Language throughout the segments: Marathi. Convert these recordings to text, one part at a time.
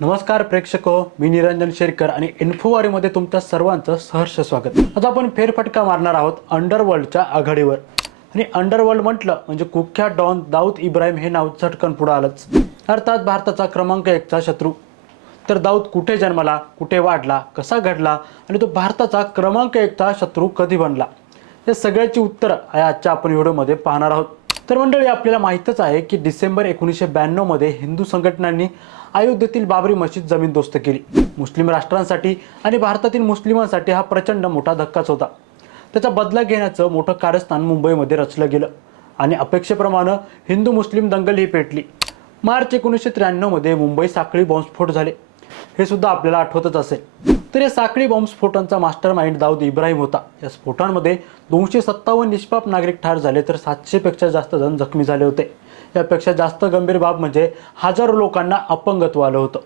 नमस्कार प्रेक्षक हो मी निरंजन शेरकर आणि इन्फोवारीमध्ये तुमच्या सर्वांचं सहर्ष स्वागत. आज आपण फेरफटका मारणार आहोत अंडरवर्ल्डच्या आघाडीवर. आणि अंडरवर्ल्ड म्हटलं म्हणजे कुख्यात डॉन दाऊद इब्राहिम हे नाव झटकन पुढं आलंच. अर्थात भारताचा क्रमांक एकचा शत्रू. तर दाऊद कुठे जन्मला कुठे वाढला कसा घडला आणि तो भारताचा क्रमांक एकचा शत्रू कधी बनला? या सगळ्याची उत्तरं आजच्या आपण व्हिडिओमध्ये पाहणार आहोत. तर मंडळी आपल्याला माहीतच आहे की डिसेंबर एकोणीसशे ब्याण्णवमध्ये हिंदू संघटनांनी अयोध्येतील बाबरी मशीद जमीनदोस्त केली. मुस्लिम राष्ट्रांसाठी आणि भारतातील मुस्लिमांसाठी हा प्रचंड मोठा धक्काच होता. त्याचा बदला घेण्याचं मोठं कारस्थान मुंबईमध्ये रचलं गेलं आणि अपेक्षेप्रमाणे हिंदू मुस्लिम दंगल ही पेटली. मार्च एकोणीसशे त्र्याण्णवमध्ये मुंबई साखळी बॉम्बस्फोट झाले. हे सुद्धा आपल्याला आठवतच असेल. तर या साखळी बॉम्बस्फोटांचा मास्टर माइंड दाऊद इब्राहिम होता. या स्फोटांमध्ये दोनशे सत्तावन्न निष्पाप नागरिक ठार झाले तर सातशेपेक्षा जास्त जण जखमी झाले होते. यापेक्षा जास्त गंभीर बाब म्हणजे हजारो लोकांना अपंगत्व आलं होतं.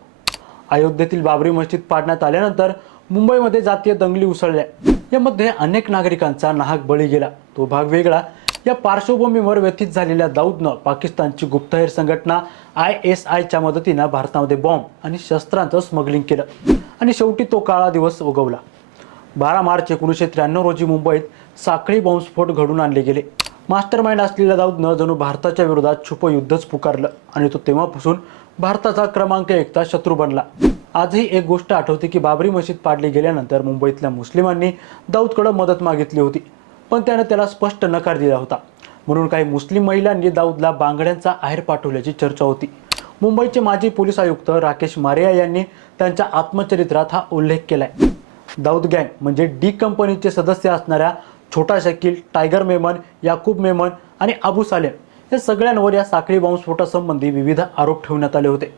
अयोध्येतील बाबरी मस्जिद पाडण्यात आल्यानंतर मुंबईमध्ये जातीय दंगली उसळल्या. यामध्ये अनेक नागरिकांचा नाहक बळी गेला. तो भाग वेगळा. या पार्श्वभूमीवर व्यथित झालेल्या दाऊदनं पाकिस्तानची गुप्तहेर संघटना आय एस आयच्या मदतीनं भारतामध्ये बॉम्ब आणि शस्त्रांचं स्मगलिंग केलं. आणि शेवटी तो काळा दिवस उगवला. बारा मार्च एकोणीसशे त्र्याण्णव रोजी मुंबईत साखळी बॉम्बस्फोट घडून आणले गेले. मास्टर माइंड असलेल्या दाऊदनं जणू भारताच्या विरोधात छुपं युद्धच पुकारलं आणि तो तेव्हापासून भारताचा क्रमांक एकचा शत्रू बनला. आजही एक गोष्ट आठवते की बाबरी मशीद पाडली गेल्यानंतर मुंबईतल्या मुस्लिमांनी दाऊदकडं मदत मागितली होती. पण त्यानं त्याला स्पष्ट नकार दिला होता. म्हणून काही मुस्लिम महिलांनी दाऊदला बांगड्यांचा आहेर पाठवल्याची चर्चा होती. मुंबईचे माजी पोलीस आयुक्त राकेश मारिया यांनी त्यांच्या आत्मचरित्रात हा उल्लेख केलाय. दाऊद गँग म्हणजे डी कंपनीचे सदस्य असणाऱ्या छोटा शकील टायगर मेमन याकूब मेमन आणि अबू सालेम या सगळ्यांवर या साखळी बॉम्बस्फोटासंबंधी विविध आरोप ठेवण्यात आले होते.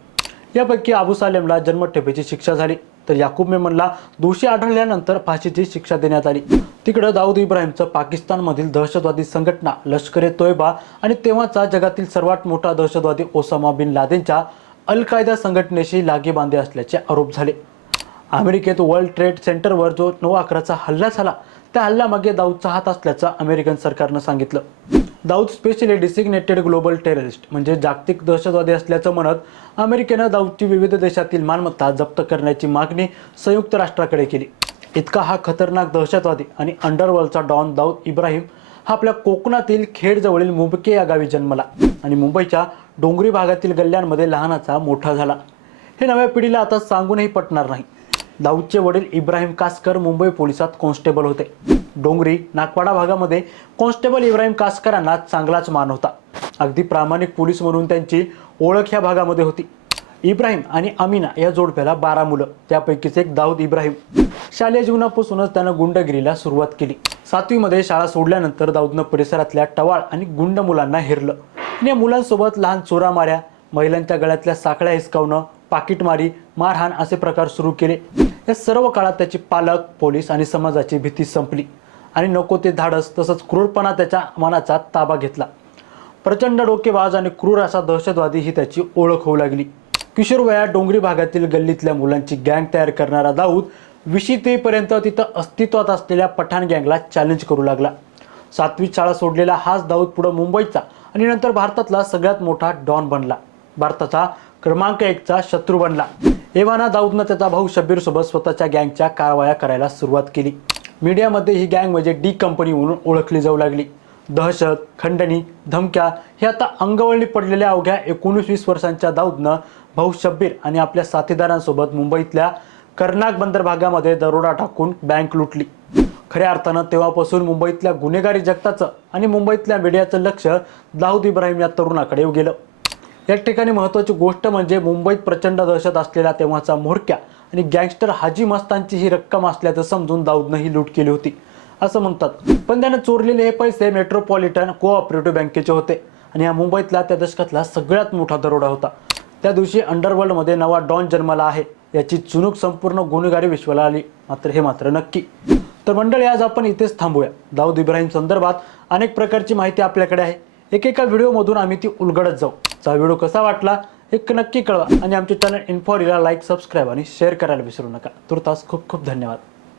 यापैकी अबू सालेमला जन्मठेपेची शिक्षा झाली. तर याकूब मेमनला दोषी आढळल्यानंतर फाशीची शिक्षा देण्यात आली. तिकडं दाऊद इब्राहिमचं पाकिस्तानमधील दहशतवादी संघटना लष्कर ए तोयबा आणि तेव्हाचा जगातील सर्वात मोठा दहशतवादी ओसामा बिन लादेनच्या अल कायदा संघटनेशी लागेबांधे असल्याचे आरोप झाले. अमेरिकेत वर्ल्ड ट्रेड सेंटरवर जो नऊ अकराचा हल्ला झाला त्या हल्ल्यामागे दाऊदचा हात असल्याचं अमेरिकन सरकारनं सांगितलं. Dawood specially designated global terrorist म्हणजे जागतिक दहशतवादी असल्याचं म्हणत अमेरिकेनं दाऊदची विविध देशातील मालमत्ता जप्त करण्याची मागणी संयुक्त राष्ट्राकडे केली. इतका हा खतरनाक दहशतवादी आणि अंडरवर्ल्डचा डॉन दाऊद इब्राहिम हा आपल्या कोकणातील खेडजवळील मुंबके या गावी जन्मला आणि मुंबईच्या डोंगरी भागातील गल्ल्यांमध्ये लहानाचा मोठा झाला. हे नव्या पिढीला आता सांगूनही पटणार नाही. दाऊदचे वडील इब्राहिम कासकर मुंबई पोलिसात कॉन्स्टेबल होते. डोंगरी नागपाडा भागामध्ये कॉन्स्टेबल इब्राहिम कासकरांना चांगलाच मान होता. अगदी प्रामाणिक पोलीस म्हणून त्यांची ओळख ह्या भागामध्ये होती. इब्राहिम आणि अमिना या जोडप्याला बारा मुलं त्यापैकीच एक दाऊद इब्राहिम. शालेय जीवनापासूनच त्यानं गुंडगिरीला सुरुवात केली. सातवीमध्ये शाळा सोडल्यानंतर दाऊदनं परिसरातल्या टवाळ आणि गुंड मुलांना हेरलं. आणि या मुलांसोबत लहान चोरामाऱ्या महिलांच्या गळ्यातल्या साखळ्या हिसकावणं पाकिटमारी मारहाण असे प्रकार सुरू केले. या सर्व काळात त्याची पालक पोलीस आणि समाजाची भीती संपली आणि नको ते धाडस तसंच क्रूरपणा त्याच्या मनाचा ताबा घेतला. प्रचंड डोकेबाज आणि क्रूर असा दहशतवादी ही त्याची ओळख होऊ लागली. किशोर वया डोंगरी भागातील गल्लीतल्या मुलांची गँग तयार करणारा दाऊद विशीतेपर्यंत तिथं अस्तित्वात असलेल्या पठाण गँगला चॅलेंज करू लागला. सातवी शाळा सोडलेला हाच दाऊद पुढं मुंबईचा आणि नंतर भारतातला सगळ्यात मोठा डॉन बनला. भारताचा क्रमांक एकचा शत्रू बनला. एव्हाना दाऊदनं त्याचा भाऊ शब्बीरसोबत स्वतःच्या गँगच्या कारवाया करायला सुरुवात केली. मीडियामध्ये ही गँग म्हणजे डी कंपनी म्हणून ओळखली जाऊ लागली. दहशत खंडणी धमक्या हे आता अंगवळणी पडलेल्या अवघ्या एकोणीस वीस वर्षांच्या दाऊदनं भाऊ शब्बीर आणि आपल्या साथीदारांसोबत मुंबईतल्या कर्नाक बंदर भागामध्ये दरोडा टाकून बँक लुटली. खऱ्या अर्थानं तेव्हापासून मुंबईतल्या गुन्हेगारी जगताचं आणि मुंबईतल्या मीडियाचं लक्ष दाऊद इब्राहिम या तरुणाकडे गेलं. या ठिकाणी महत्त्वाची गोष्ट म्हणजे मुंबईत प्रचंड दहशत असलेला तेव्हाचा म्होरक्या आणि गँगस्टर हाजी मस्तानची ही रक्कम असल्याचं समजून दाऊदनं ही लूट केली होती. असं म्हणतात. पण त्यानं चोरलेले हे पैसे मेट्रोपॉलिटन कोऑपरेटिव्ह बँकेचे होते. आणि हा मुंबईतला त्या दशकातला सगळ्यात मोठा दरोडा होता. त्या दिवशी अंडरवर्ल्डमध्ये नवा डॉन जन्माला आहे. याची चुनूक संपूर्ण गुन्हेगारी विश्वाला आली. मात्र हे मात्र नक्की. तर मंडळी आज आपण इथेच थांबूया. दाऊद इब्राहिम संदर्भात अनेक प्रकारची माहिती आपल्याकडे आहे. एकेका व्हिडिओमधून आम्ही ती उलगडत जाऊ. हा व्हिडिओ कसा वाटला एक नक्की कळवा. आणि आमचे चॅनल इन्फॉरीला लाईक सबस्क्राईब आणि शेअर करायला विसरू नका. तुर्तास खूप खूप धन्यवाद.